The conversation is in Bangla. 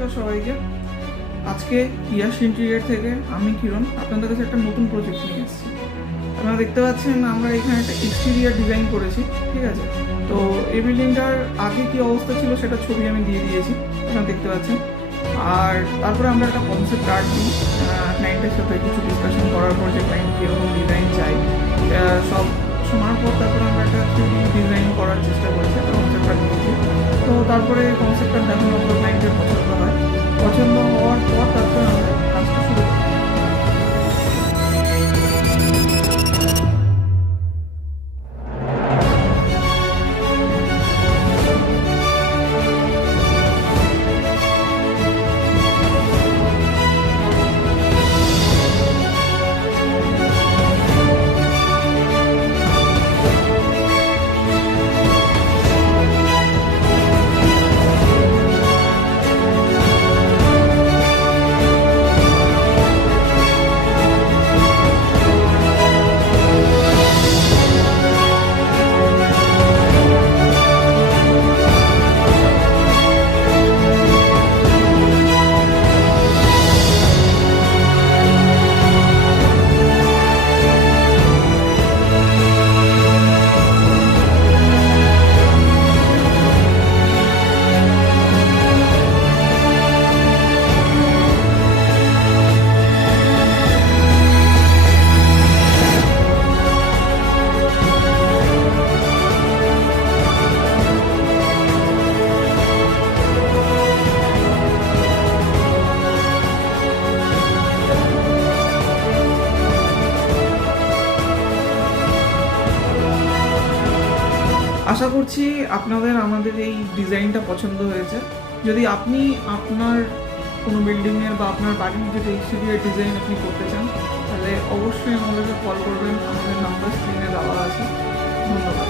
নমস্কার সবাইকে। আজকে ইয়াশ ইন্টেরিয়র থেকে আমি কিরণ আপনাদের কাছে একটা নতুন প্রজেক্ট নিয়ে এসেছি। আপনারা দেখতে পাচ্ছেন আমরা এখানে একটা এক্সটেরিয়র ডিজাইন করেছি, ঠিক আছে। তো এই বিল্ডিংটার আগে কি অবস্থা ছিল সেটা ছবি আমি দিয়ে দিয়েছি, আপনারা দেখতে পাচ্ছেন। আর তারপরে আমরা একটা কনসেপ্ট আর্ট দিই ক্লায়েন্টের সাথে কিছু ডিসকাশন করার পর যে ক্লায়েন্ট কীরকম ডিজাইন চাই সব শোনার পর তারপরে আমরা একটা 3D ডিজাইন করার চেষ্টা করেছি, একটা কনসেপ্ট আর্ট দিয়েছি। তো তারপরে কনসেপ্টটা যখন আমাদের ক্লায়েন্টের পছন্দ হয়, পছন্দ হওয়ার পর তারপরে আমরা কাজটা শুরু করি। আশা করছি আপনাদের আমাদের এই ডিজাইনটা পছন্দ হয়েছে। যদি আপনি আপনার কোনো বিল্ডিংয়ের বা আপনার বাড়ির যদি এক্সটেরিয়র ডিজাইন আপনি করতে চান, তাহলে অবশ্যই আমাদেরকে কল করবেন। আমাদের নাম্বার স্ক্রিনে দেওয়া আছে। ধন্যবাদ।